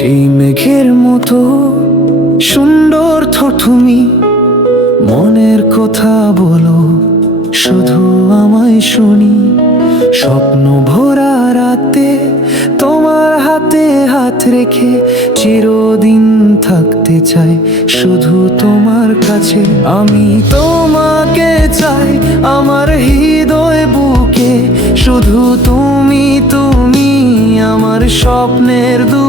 সেই মেঘের মতো সুন্দর থুমি তুমি। মনের কথা বলো, শুধু আমায় শুনি। স্বপ্ন ভরা রাতে তোমার হাতে হাত রেখে চিরদিন থাকতে চাই। শুধু তোমার কাছে আমি তোমাকে চাই, আমার হৃদয় বুকে। শুধু তুমি তুমি আমার স্বপ্নের দু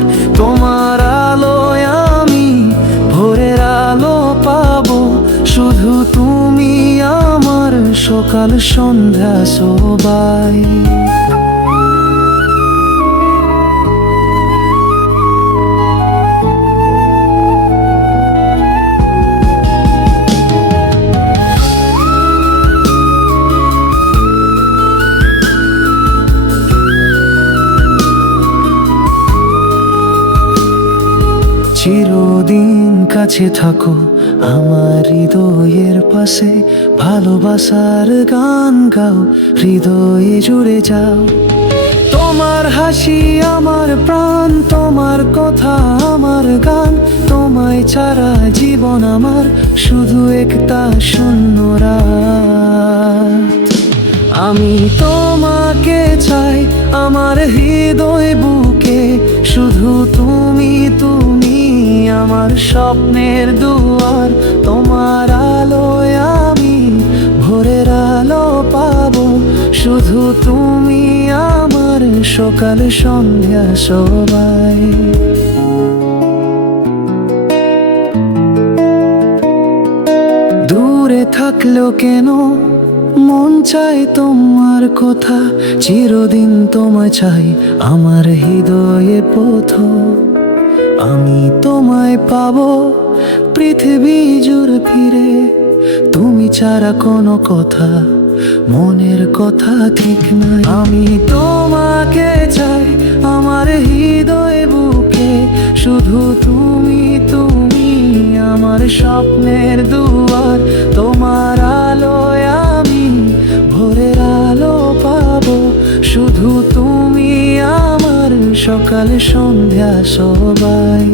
দুয়ার তোমার আলোয় আমি ভোরের আলো পাবো। শুধু তুমি আমার সকাল সন্ধ্যা সবাই কাছে থাকো, আমার হৃদয়ের পাশে ভালোবাসার গান গাও, হৃদয়ে জুড়ে যাও। তোমার হাসি আমার প্রাণ, তোমার কথা আমার গান, তোমায় ছাড়া জীবন আমার শুধু একটা শূন্য আমি তোমাকে চাই, আমার হৃদয় বুকে, শুধু তুমি তুমি আমার স্বপ্নের দুয়ার, তোমার আলোয় আমি ভোরের আলো পাবো। শুধু তুমি আমার সকাল সন্ধ্যা সবাই। দূরে থাকল কেন মন চাই তোমার কথা? চিরদিন তোমায় চাই আমার হৃদয়ে পথ আমি তোমায় পাবো পৃথিবী জুড়ে ফিরে। তুমি ছাড়া কোনো কথা, মনের কথা ঠিক নাই। আমি তোমাকে চাই আমার হৃদয় বুকে। শুধু তুমি তুমি আমার স্বপ্নের দুয়ার। তোমার সকাল সন্ধ্যা সবাই।